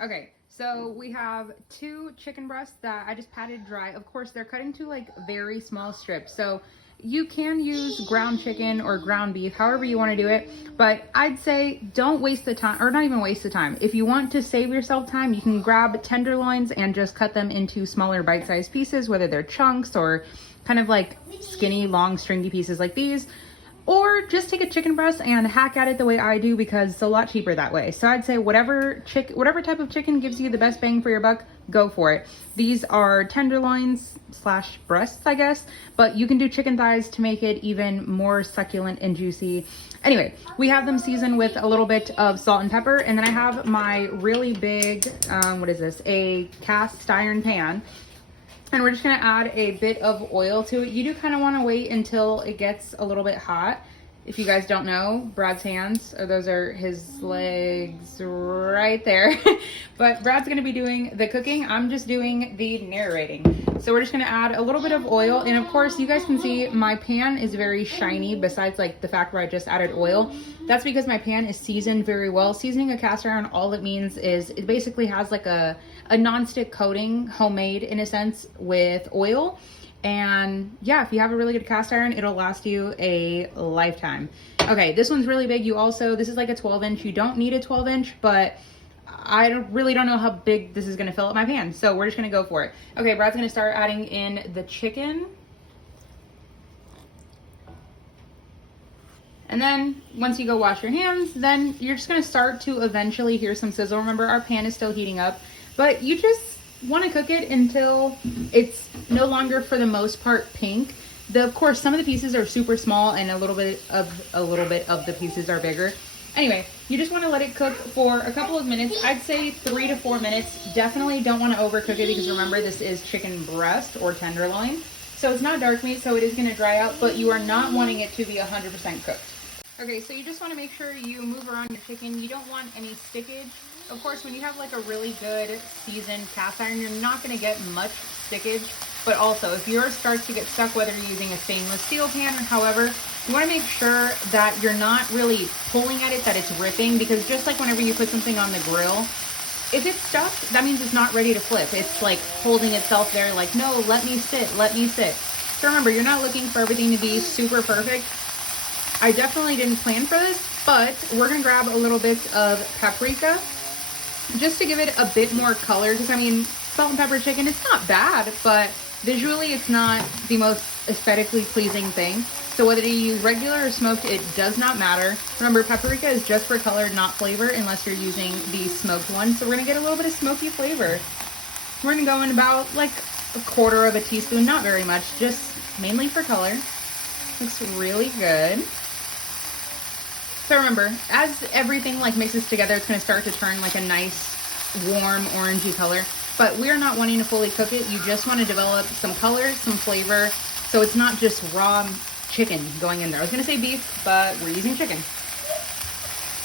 Okay, so we have 2 chicken breasts that I just patted dry. Of course, they're cut into like very small strips. So you can use ground chicken or ground beef, however you want to do it. But I'd say don't waste the time, or not even waste the time. If you want to save yourself time, you can grab tenderloins and just cut them into smaller bite-sized pieces, whether they're chunks or kind of like skinny, long, stringy pieces like these. Or just take a chicken breast and hack at it the way I do, because it's a lot cheaper that way. So I'd say whatever type of chicken gives you the best bang for your buck, go for it. These are tenderloins slash breasts, I guess, but you can do chicken thighs to make it even more succulent and juicy. Anyway, we have them seasoned with a little bit of salt and pepper, and then I have my really big, what is this? A cast iron pan. And we're just gonna add a bit of oil to it. You do kind of want to wait until it gets a little bit hot. If you guys don't know, Brad's hands, or those are his legs right there. But Brad's gonna be doing the cooking. I'm just doing the narrating. So we're just gonna add a little bit of oil. And of course, you guys can see my pan is very shiny, besides like the fact where I just added oil. That's because my pan is seasoned very well. Seasoning a cast iron, all it means is it basically has like a non-stick coating, homemade in a sense, with oil. And yeah, if you have a really good cast iron, it'll last you a lifetime. Okay, this one's really big. This is like a 12-inch. You don't need a 12-inch, but I really don't know how big this is gonna fill up my pan. So we're just gonna go for it. Okay, Brad's gonna start adding in the chicken. And then once you go wash your hands, then you're just gonna start to eventually hear some sizzle. Remember, our pan is still heating up, but you just want to cook it until it's no longer, for the most part, pink. Of course, some of the pieces are super small and a little bit of the pieces are bigger. Anyway, you just want to let it cook for a couple of minutes. I'd say 3 to 4 minutes. Definitely don't want to overcook it, because remember, this is chicken breast or tenderloin. So it's not dark meat, so it is going to dry out, but you are not wanting it to be 100% cooked. Okay, so you just want to make sure you move around your chicken. You don't want any stickage. Of course, when you have like a really good seasoned cast iron, you're not going to get much stickage. But also, if yours starts to get stuck, whether you're using a stainless steel pan or however, you want to make sure that you're not really pulling at it, that it's ripping. Because just like whenever you put something on the grill, if it's stuck, that means it's not ready to flip. It's like holding itself there like, no, let me sit, let me sit. So remember, you're not looking for everything to be super perfect. I definitely didn't plan for this, but we're going to grab a little bit of paprika just to give it a bit more color, because I mean, salt and pepper chicken, it's not bad, but visually it's not the most aesthetically pleasing thing. So whether you use regular or smoked, it does not matter. Remember, paprika is just for color, not flavor, unless you're using the smoked one. So we're going to get a little bit of smoky flavor. We're going to go in about like 1/4 teaspoon, not very much, just mainly for color. Looks really good. So remember, as everything like mixes together, it's going to start to turn like a nice warm orangey color. But we're not wanting to fully cook it. You just want to develop some color, some flavor, so it's not just raw chicken going in there. I was going to say beef, but we're using chicken.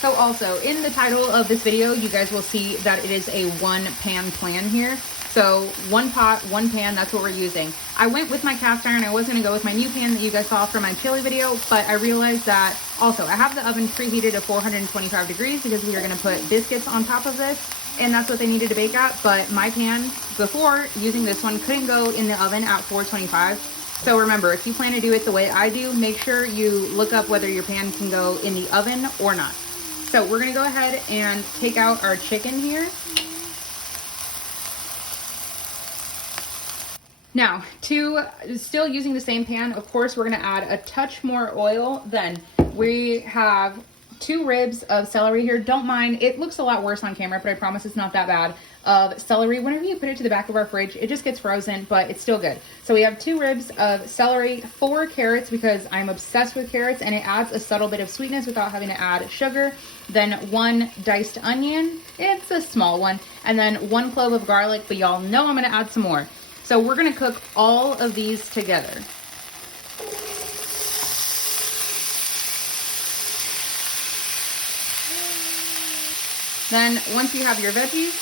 So also, in the title of this video, you guys will see that it is a 1-pan plan here. So 1 pot, 1 pan, that's what we're using. I went with my cast iron. I was going to go with my new pan that you guys saw from my chili video, but I realized that also I have the oven preheated at 425 degrees because we are going to put biscuits on top of this, and that's what they needed to bake at. But my pan, before using this one, couldn't go in the oven at 425. So remember, if you plan to do it the way I do, make sure you look up whether your pan can go in the oven or not. So we're going to go ahead and take out our chicken here. Now, still using the same pan, of course, we're going to add a touch more oil. Then we have 2 ribs of celery here. Don't mind, it looks a lot worse on camera, but I promise it's not that bad. Of celery. Whenever you put it to the back of our fridge, it just gets frozen, but it's still good. So we have 2 ribs of celery, 4 carrots, because I'm obsessed with carrots, and it adds a subtle bit of sweetness without having to add sugar. Then 1 diced onion, it's a small one, and then 1 clove of garlic, but y'all know I'm going to add some more. So we're going to cook all of these together. Then once you have your veggies,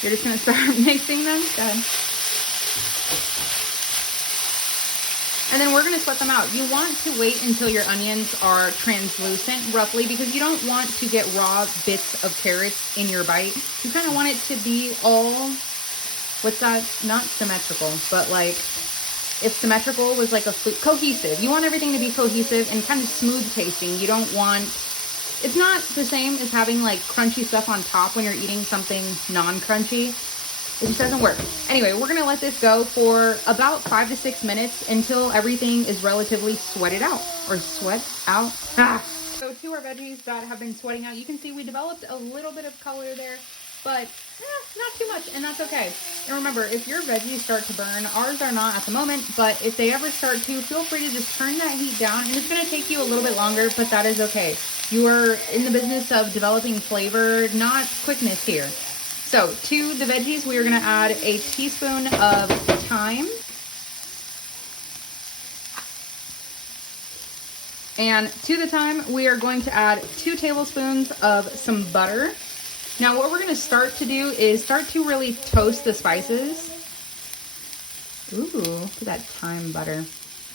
you're just going to start mixing them. Go ahead. And then we're gonna sweat them out. You want to wait until your onions are translucent, roughly, because you don't want to get raw bits of carrots in your bite. You kind of want it to be all, what's that? Not symmetrical, but like, if symmetrical was like a cohesive. You want everything to be cohesive and kind of smooth tasting. You don't want, it's not the same as having like crunchy stuff on top when you're eating something non-crunchy. It just doesn't work. Anyway, we're gonna let this go for about 5 to 6 minutes until everything is relatively sweated out, or sweat out. So to our veggies that have been sweating out, you can see we developed a little bit of color there, but not too much, and that's okay. And remember, if your veggies start to burn, ours are not at the moment, but if they ever start to, feel free to just turn that heat down, and it's gonna take you a little bit longer, but that is okay. You are in the business of developing flavor, not quickness here. So to the veggies, we are gonna add a teaspoon of thyme. And to the thyme, we are going to add 2 tablespoons of some butter. Now what we're gonna start to do is start to really toast the spices. Ooh, look at that thyme butter.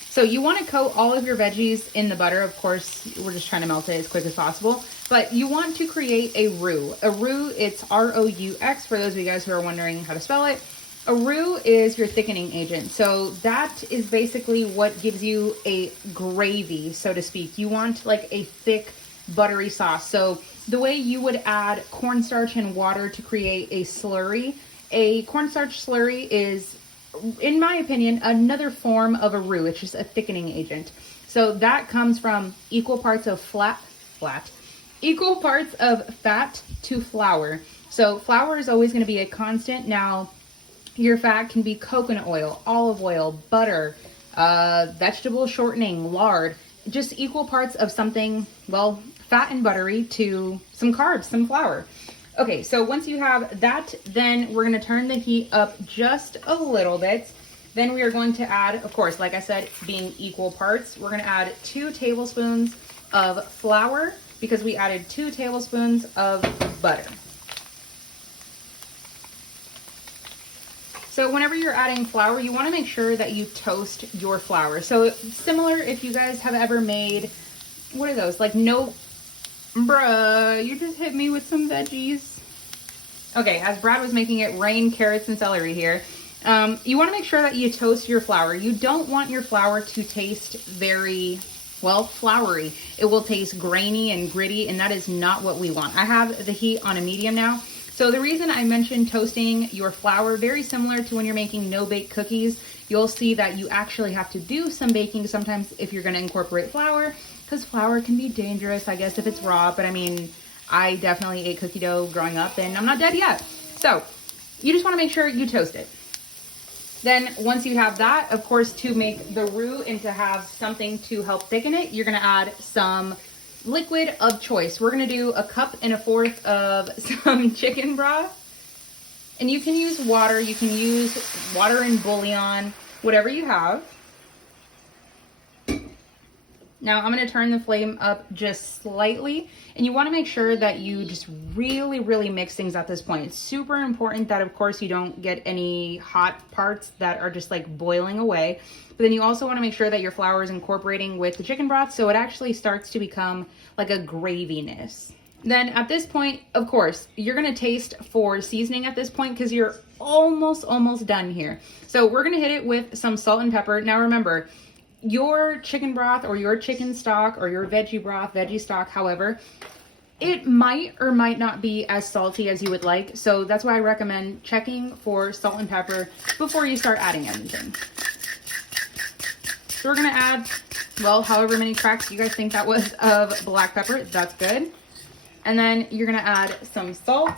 So you want to coat all of your veggies in the butter. Of course, we're just trying to melt it as quick as possible. But you want to create a roux. A roux, it's R-O-U-X for those of you guys who are wondering how to spell it. A roux is your thickening agent. So that is basically what gives you a gravy, so to speak. You want like a thick, buttery sauce. So the way you would add cornstarch and water to create a cornstarch slurry is, in my opinion, another form of a roux. It's just a thickening agent. So that comes from equal parts of equal parts of fat to flour. So flour is always going to be a constant. Now, your fat can be coconut oil, olive oil, butter, vegetable shortening, lard, just equal parts of something, well, fat and buttery to some carbs, some flour. Okay, so once you have that, then we're gonna turn the heat up just a little bit. Then we are going to add, of course, like I said, being equal parts, we're gonna add 2 tablespoons of flour because we added 2 tablespoons of butter. So whenever you're adding flour, you wanna make sure that you toast your flour. So similar if you guys have ever made, what are those? Like bruh, you just hit me with some veggies. Okay, as Brad was making it rain carrots and celery here. You want to make sure that you toast your flour. You don't want your flour to taste very, well, floury. It will taste grainy and gritty, and that is not what we want. I have the heat on a medium now. So the reason I mentioned toasting your flour, very similar to when you're making no-bake cookies, you'll see that you actually have to do some baking sometimes if you're going to incorporate flour, because flour can be dangerous, I guess, if it's raw. But I mean, I definitely ate cookie dough growing up, and I'm not dead yet. So you just want to make sure you toast it. Then once you have that, of course, to make the roux and to have something to help thicken it, you're going to add some liquid of choice. We're going to do 1 1/4 cups of some chicken broth. And you can use water. You can use water and bouillon, whatever you have. Now I'm going to turn the flame up just slightly, and you want to make sure that you just really, really mix things at this point. It's super important that, of course, you don't get any hot parts that are just like boiling away. But then you also want to make sure that your flour is incorporating with the chicken broth so it actually starts to become like a graviness. Then at this point, of course, you're going to taste for seasoning at this point because you're almost done here. So we're going to hit it with some salt and pepper. Now remember, your chicken broth or your chicken stock or your veggie broth, veggie stock, however, it might or might not be as salty as you would like. So that's why I recommend checking for salt and pepper before you start adding anything. So we're going to add, well, however many cracks you guys think that was of black pepper. That's good. And then you're going to add some salt.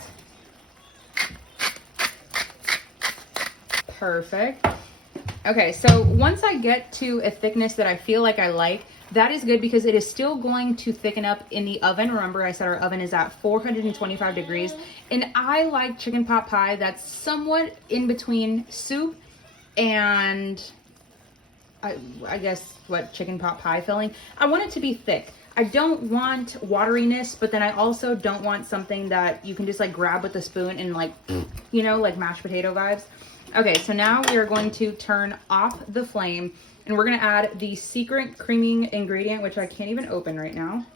Perfect. Okay, so once I get to a thickness that I feel like I like, that is good because it is still going to thicken up in the oven. Remember, I said our oven is at 425 degrees. And I like chicken pot pie that's somewhat in between soup and, I guess, what, chicken pot pie filling. I want it to be thick. I don't want wateriness, but then I also don't want something that you can just like grab with a spoon and like, you know, like mashed potato vibes. Okay, so now we are going to turn off the flame. And we're gonna add the secret creaming ingredient, which I can't even open right now.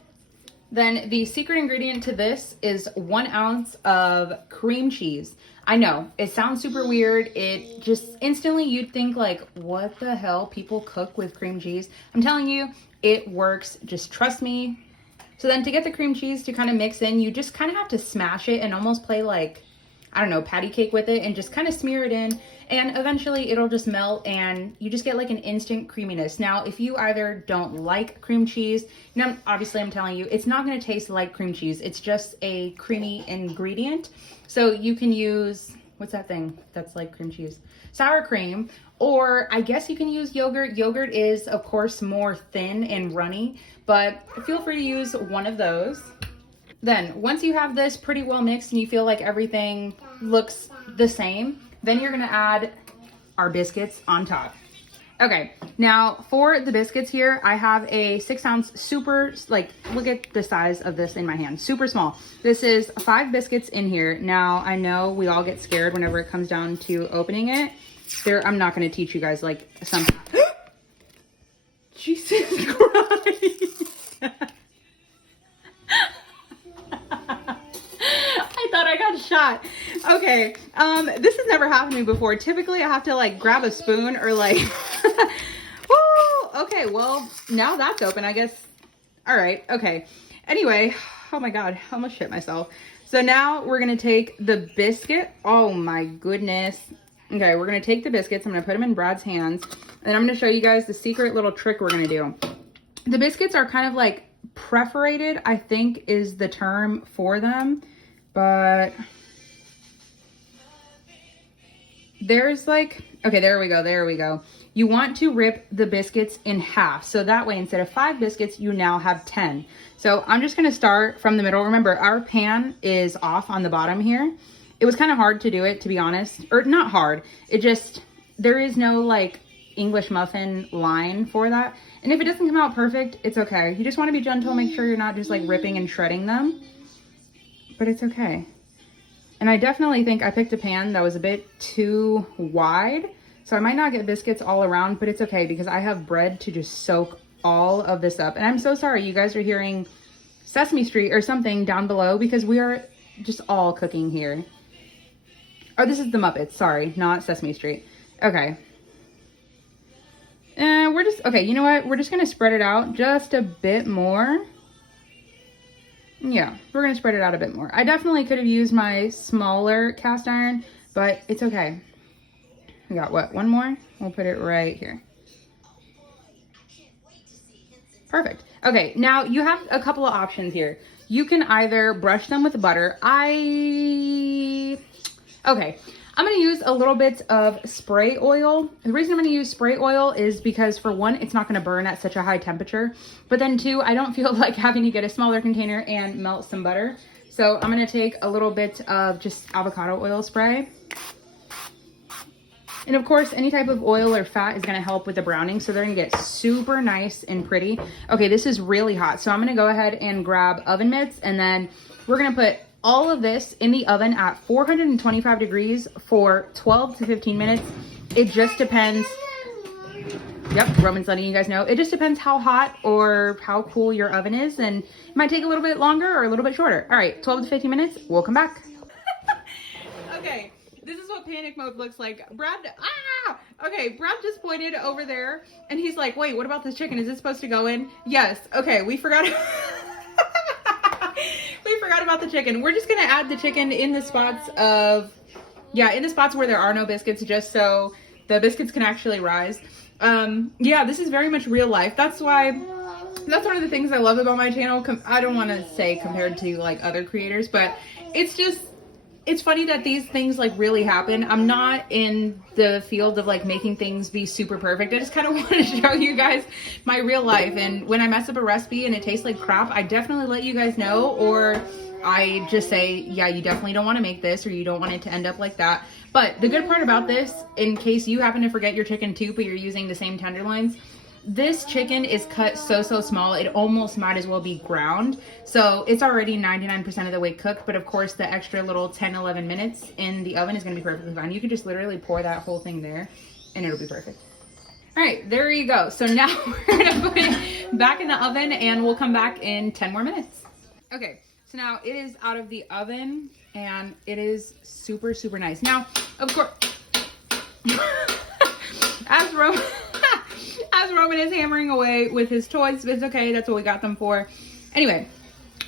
Then the secret ingredient to this is 1 ounce of cream cheese. I know, it sounds super weird. It just instantly you'd think like, what the hell, people cook with cream cheese? I'm telling you, it works, just trust me. So then to get the cream cheese to kind of mix in, you just kind of have to smash it and almost play like, I don't know, patty cake with it and just kind of smear it in, and eventually it'll just melt and you just get like an instant creaminess. Now, if you either don't like cream cheese, obviously I'm telling you, it's not going to taste like cream cheese. It's just a creamy ingredient. So you can use, what's that thing that's like cream cheese? Sour cream, or I guess you can use yogurt. Yogurt is, of course, more thin and runny, but feel free to use one of those. Then once you have this pretty well mixed and you feel like everything looks the same, then you're gonna add our biscuits on top. Okay, now for the biscuits here, I have a 6 ounce super, like, look at the size of this in my hand, super small. This is 5 biscuits in here. Now I know we all get scared whenever it comes down to opening it. I'm not gonna teach you guys like some, Jesus Christ. I got shot. Okay, this has never happened to me before. Typically I have to like grab a spoon or like woo! Okay, well now that's open, I guess. All right, okay, anyway, oh my god, I almost shit myself. So now we're gonna take the biscuit. Oh my goodness. Okay, we're gonna take the biscuits, I'm gonna put them in Brad's hands, and I'm gonna show you guys the secret little trick we're gonna do. The biscuits are kind of like perforated, I think is the term for them. But there's like, okay, there we go. You want to rip the biscuits in half. So that way, instead of 5 biscuits, you now have 10. So I'm just gonna start from the middle. Remember, our pan is off on the bottom here. It was kind of hard to do it, to be honest. Or not hard, it just, there is no like English muffin line for that. And if it doesn't come out perfect, it's okay. You just wanna be gentle, make sure you're not just like ripping and shredding them. But it's okay. And I definitely think I picked a pan that was a bit too wide, so I might not get biscuits all around, but it's okay because I have bread to just soak all of this up. And I'm so sorry you guys are hearing Sesame Street or something down below because we are just all cooking here. Oh, this is the Muppets, sorry, not Sesame Street. Okay. And we're just, okay, you know what? We're just gonna spread it out just a bit more. Yeah, we're gonna spread it out a bit more. I definitely could have used my smaller cast iron, but it's okay. We got what, 1 more? We'll put it right here. Perfect. Okay, now you have a couple of options here. You can either brush them with butter. Okay, I'm gonna use a little bit of spray oil. The reason I'm gonna use spray oil is because for one, it's not gonna burn at such a high temperature. But then 2, I don't feel like having to get a smaller container and melt some butter. So I'm gonna take a little bit of just avocado oil spray. And of course, any type of oil or fat is gonna help with the browning. So they're gonna get super nice and pretty. Okay, this is really hot. So I'm gonna go ahead and grab oven mitts, and then we're gonna put all of this in the oven at 425 degrees for 12 to 15 minutes. It just depends. Yep, Roman's letting you guys know. It just depends how hot or how cool your oven is, and it might take a little bit longer or a little bit shorter. All right, 12 to 15 minutes, we'll come back. Okay, this is what panic mode looks like. Okay, Brad just pointed over there, and he's like, wait, what about this chicken? Is it supposed to go in? Yes, okay, we forgot. We forgot about the chicken. We're just gonna add the chicken in the spots of, in the spots where there are no biscuits, just so the biscuits can actually rise. Yeah, this is very much real life. That's one of the things I love about my channel. I don't want to say compared to like other creators, but it's funny that these things like really happen. I'm not in the field of like making things be super perfect. I just kind of want to show you guys my real life. And when I mess up a recipe and it tastes like crap, I definitely let you guys know, or I just say, yeah, you definitely don't want to make this, or you don't want it to end up like that. But the good part about this, in case you happen to forget your chicken too, but you're using the same tenderloins, this chicken is cut so small, it almost might as well be ground. So it's already 99% of the way cooked, but of course the extra little 10-11 minutes in the oven is going to be perfectly fine. You can just literally pour that whole thing there and it'll be perfect. All right, there you go. So now we're gonna put it back in the oven and we'll come back in 10 more minutes. Okay, so now it is out of the oven and it is super, super nice. Now, of course, as Roman is hammering away with his toys, it's okay, that's what we got them for. Anyway,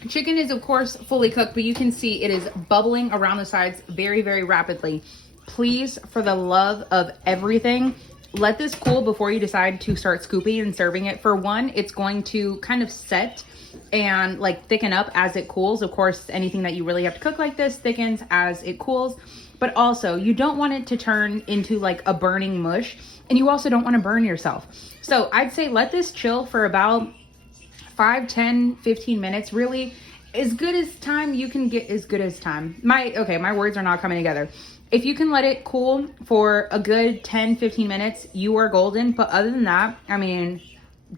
chicken is of course fully cooked, but you can see it is bubbling around the sides very, very rapidly. Please, for the love of everything, let this cool before you decide to start scooping and serving it. For one, it's going to kind of set and like thicken up as it cools. Of course, anything that you really have to cook like this thickens as it cools. But also, you don't want it to turn into like a burning mush, and you also don't want to burn yourself. So I'd say let this chill for about 5, 10, 15 minutes. Really, as good as time you can get, as good as time. My words are not coming together. If you can let it cool for a good 10, 15 minutes, you are golden. But other than that, I mean,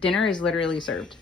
dinner is literally served.